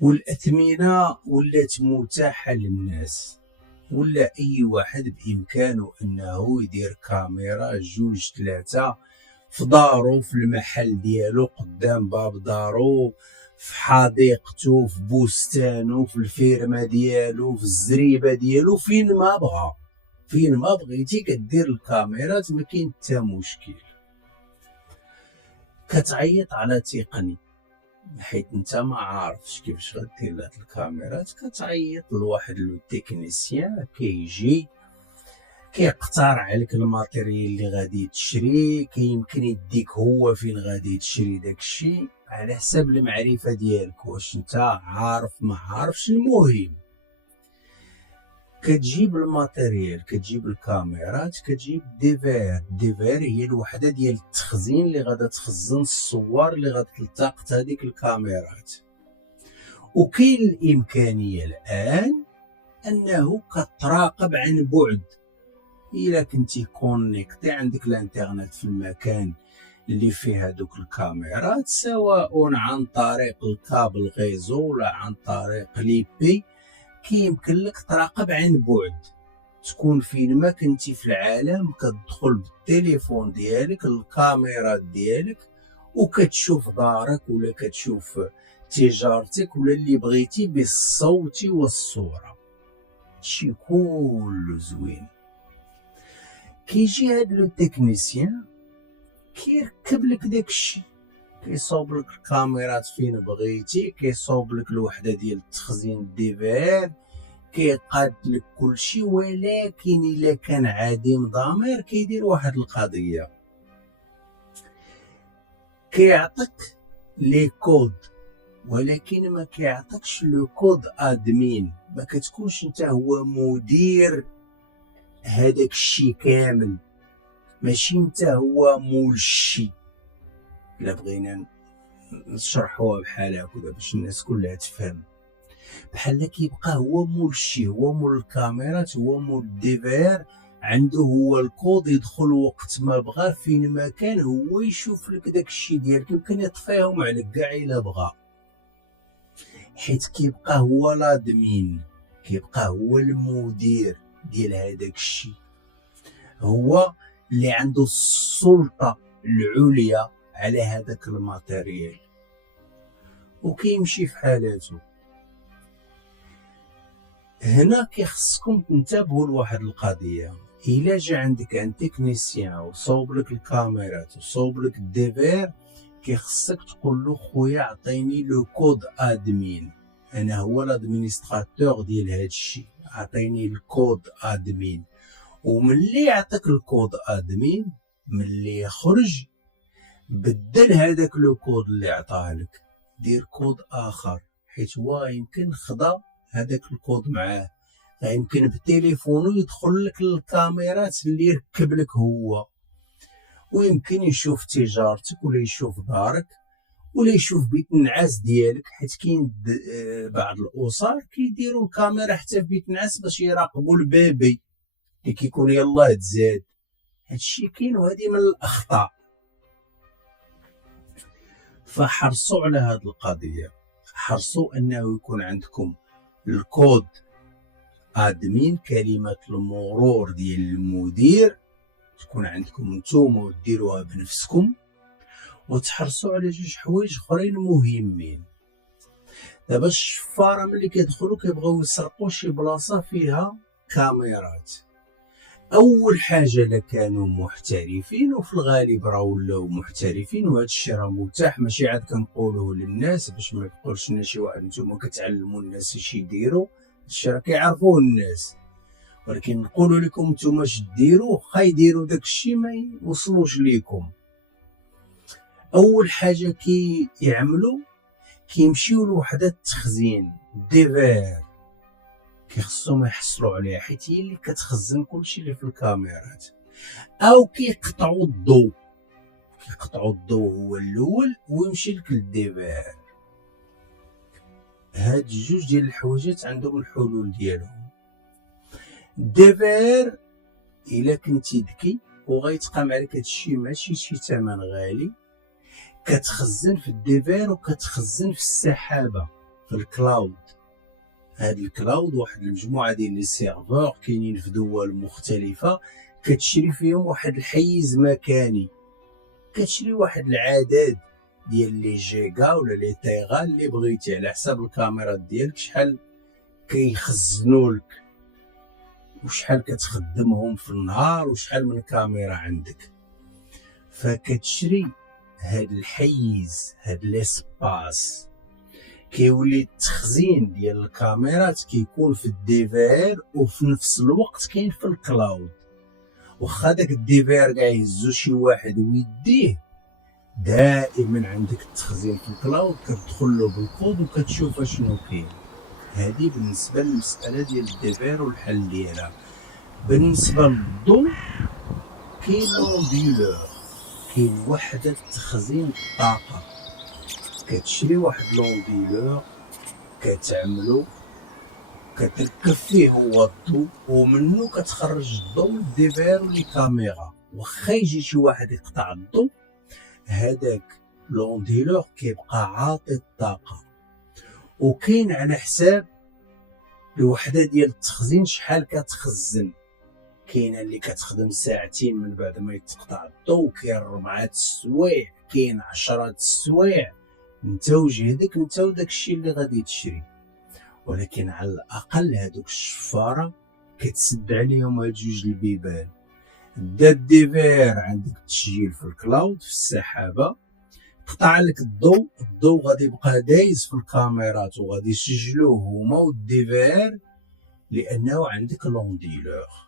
والأثمنة ولات متاحة للناس، ولا أي واحد بإمكانه أنه يدير كاميرا جوج ثلاثة في دارو، في المحل ديالو، قدام باب دارو، في حديقته، في بستانو، في الفيرما ديالو، في الزريبة ديالو، فين ما بغا، فين ما بغيتي كدير الكاميرات، ما كاين حتى مشكل. كتعيط على تقني حيت انت ما عارفش كيفاش غدير هاد الكاميرات، كتعيط لواحد لو تكنيسيان كيجي كيقترح عليك الماتيريال اللي غادي تشري، كيمكن يديك هو فين غادي تشري داكشي على حساب المعرفة ديالك، واش انت عارف ما عارفش. المهم كتجيب الماتيريال، كتجيب الكاميرات، كتجيب ديفير. ديفير هي الوحدة ديال التخزين اللي غادا تخزن الصور اللي غتلتقط هذيك الكاميرات. وكاين الامكانية الان انه كتراقب عن بعد، الا كنتي كونيكتي عندك الانترنت في المكان اللي فيه هذوك الكاميرات، سواء عن طريق الكابل غيزو ولا عن طريق لي بي، كيمكن لك تراقب عن بعد، تكون فين ما كنتي في العالم كتدخل بالتليفون ديالك الكاميرات ديالك وكتشوف دارك ولا كتشوف تجارتك ولا اللي بغيتي بالصوت والصورة. شي كله زوين. كيجي هاد لو تكنيسيان كيركب لك داكشي، كيصوب لك الكاميرات فين بغيتي، كيصوب لك الوحده ديال التخزين الديفير، كيقاد لك كلشي. ولكن الا كان عديم ضمير كيدير واحد القضيه، كيعطيك لي كود ولكن ما كيعطيكش لو كود ادمين، ما كتكونش انت هو مدير هذاك الشيء كامل، ماشي انت هو مول الشيء. الا بغينا نشرحوها بحال هكذا باش الناس كلها تفهم، بحال كيبقى هو مول الشيء، هو مول الكاميرات، هو مول الديفير، عنده هو الكود، يدخل وقت ما بغى فين ما كان، هو يشوف لك داك الشيء ديالك، يمكن يطفيهم عليك كاع الا بغى، حيت كيبقى هو لادمين، كيبقى هو المدير ديال هذاك الشيء، هو اللي عنده السلطة العليا على هذاك الماتيريال وكيمشي في حالاته. هنا كيخصكم تنتبهوا لواحد القضيه، الا جا عندك ان تكنيسيان وصوب لك الكاميرات وصوب لك الديفير، كيخصك تقول له خويا عطيني لو كود ادمين، انا هو الادمينستراتور ديال هذا الشيء، عطيني الكود ادمين. وملي يعطيك الكود ادمين، ملي يخرج بدل هذاك لو كود اللي عطاه لك، دير كود اخر، حيت هو يمكن خدا هذاك الكود معاه، يمكن بتليفونه يدخل لك الكاميرات اللي يركب لك هو، ويمكن يشوف تجارتك ولا يشوف دارك ولا يشوف بيت النعاس ديالك، حيت كاين بعض الاسر كيديروا الكاميرا حتى في بيت النعاس باش يراقبوا البيبي اللي كيكون يلاه تزاد. هادشي كاين وهذه من الاخطاء، فحرصوا على هذه القضيه، حرصوا انه يكون عندكم الكود ادمين، كلمه المرور ديال المدير تكون عندكم نتوما وديروها بنفسكم. وتحرصوا على جوج حوايج اخرين مهمين. دابا الشفاره ملي كيدخلوا كيبغيو يسرقوا شي بلاصه فيها كاميرات، اول حاجه الا كانوا محترفين، وفي الغالب راه ولاو محترفين وهذا الشيء راه متاح، ماشي عاد كنقولوه للناس باش ما يقولش لنا شي واحد نتوما كتعلموا الناس اش يديروا، الشيء راه كيعرفوه الناس، ولكن نقولوا لكم نتوما اش ديروا، واخا يديروا داك الشيء ما يوصلوش ليكم. اول حاجه كيعملوا كيمشيو لوحده التخزين ديفير، كيخصهم يحصلوا عليها حيت هي اللي كتخزن كلشي اللي في الكاميرات، او كيقطعوا الضوء، كيقطعوا الضوء هو الاول ويمشي لك للديفير. هاد جوج ديال الحوايجات عندهم الحلول ديالهم. الديفير الا كنتي ذكي وغيتقام عليك هادشي ماشي شي ثمن غالي، كتخزن في الديفير وكتخزن في السحابه، في الكلاود. هاد الكلاود واحد المجموعه ديال لي سيرفور كاينين في دول مختلفه، كتشري فيهم واحد الحيز مكاني، كتشري واحد العدد ديال لي جيجا ولا لي تيغا اللي بغيتي على حساب الكاميرات ديالك، شحال كيخزنوا لك وشحال كتخدمهم في النهار وشحال من كاميرا عندك. فكتشري هاد الحيز، هاد ليسباس، كيولي التخزين ديال الكاميرات كيكون في الديفير وفي نفس الوقت كاين في الكلاود. واخا داك الديفير كاع يهزو شي واحد ويديه، دائما عندك التخزين في الكلاود، كتدخل له بالكود وكتشوف شنو كاين. هذه بالنسبه للمساله ديال الديفير والحل ديالها. بالنسبه للضوء كاين لونديلور، كاين وحده تخزين الطاقه، كتشري واحد لونديلور كتعملو، كتركب فيه هو الضوء ومنه كتخرج الضوء للديفير ولي كاميرا. واخا يجي شي واحد يقطع الضوء، هذاك لونديلور كيبقى عاطي الطاقه. وكاين على حساب الوحده ديال التخزين شحال كتخزن، كاينه اللي كتخدم ساعتين من بعد ما يتقطع الضوء، كاين 4 السوايع، كاين 10 السوايع، انت وجهدك انت وداك الشيء اللي غادي تشري. ولكن على الاقل هادوك الشفاره كتسد عليهم هاد جوج البيبان. دا الديفير عندك تسجيل في الكلاود في السحابه، قطع لك الضوء غادي يبقى دايز في الكاميرات وغادي يسجلوه هما والديفير لانه عندك لونديلور.